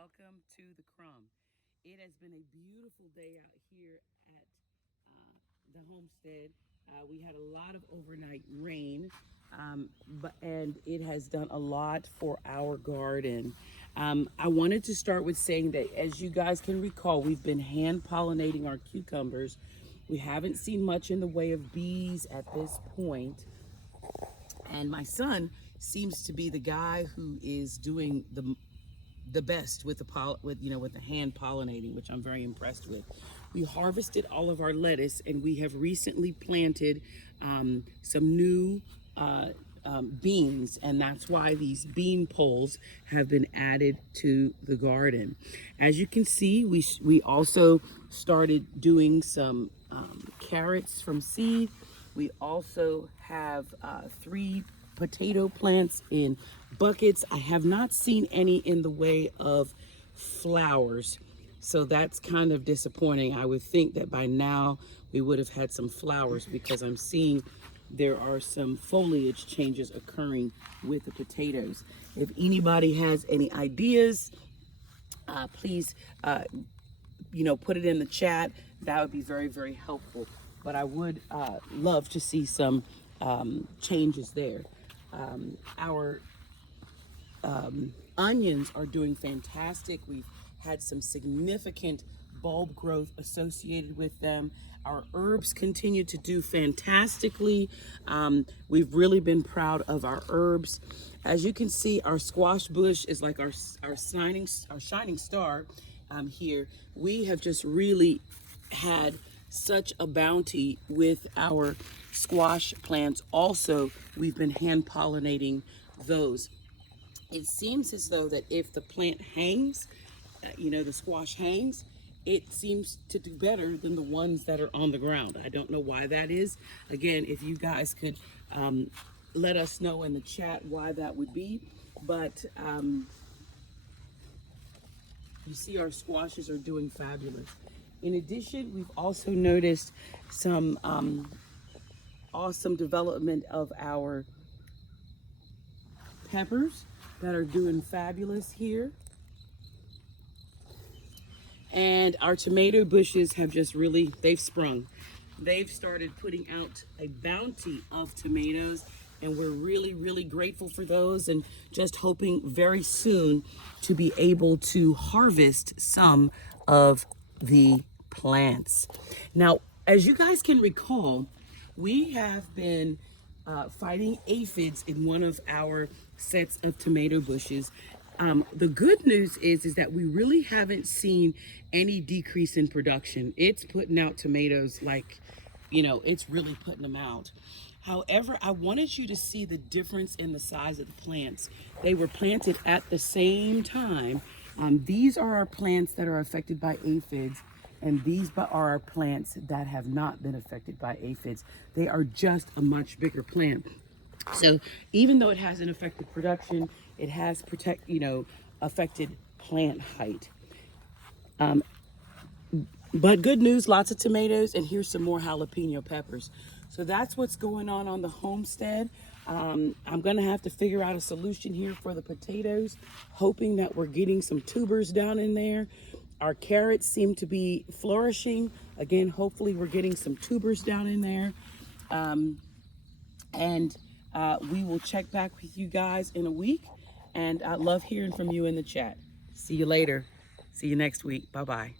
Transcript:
welcome to the Crumb. It has been a beautiful day out here at the homestead. We had a lot of overnight rain, and it has done a lot for our garden. I wanted to start with saying that, as you guys can recall, we've been hand pollinating our cucumbers. We haven't seen much in the way of bees at this point, and my son seems to be the guy who is doing the best with with the hand pollinating, which I'm very impressed with. We harvested all of our lettuce, and we have recently planted some new beans, and that's why these bean poles have been added to the garden. As you can see, we also started doing some carrots from seed. We also have 3 potato plants in buckets. I have not seen any in the way of flowers, so that's kind of disappointing. I would think that by now we would have had some flowers, because I'm seeing there are some foliage changes occurring with the potatoes. If anybody has any ideas, please put it in the chat. That would be very, very helpful. But I would love to see some changes there. Our onions are doing fantastic. We've had some significant bulb growth associated with them. Our herbs continue to do fantastically. We've really been proud of our herbs. As you can see, our squash bush is like our shining star here. We have just really had such a bounty with our squash plants. Also, we've been hand pollinating those. It seems as though that if the plant hangs, the squash hangs, it seems to do better than the ones that are on the ground. I don't know why that is. Again, if you guys could let us know in the chat why that would be. But you see, our squashes are doing fabulous. In addition, we've also noticed some awesome development of our peppers that are doing fabulous here. And our tomato bushes have just really, they've sprung. They've started putting out a bounty of tomatoes, and we're really, really grateful for those, and just hoping very soon to be able to harvest some of the plants. Now, as you guys can recall, we have been fighting aphids in one of our sets of tomato bushes. The good news is that we really haven't seen any decrease in production. It's putting out tomatoes like, it's really putting them out. However, I wanted you to see the difference in the size of the plants. They were planted at the same time. These are our plants that are affected by aphids, and these are our plants that have not been affected by aphids. They are just a much bigger plant. So even though it hasn't affected production, it has affected plant height. But good news, lots of tomatoes, and here's some more jalapeno peppers. So that's what's going on the homestead. I'm gonna have to figure out a solution here for the potatoes, hoping that we're getting some tubers down in there. Our carrots seem to be flourishing. Again, hopefully we're getting some tubers down in there. We will check back with you guys in a week. And I love hearing from you in the chat. See you later. See you next week. Bye-bye.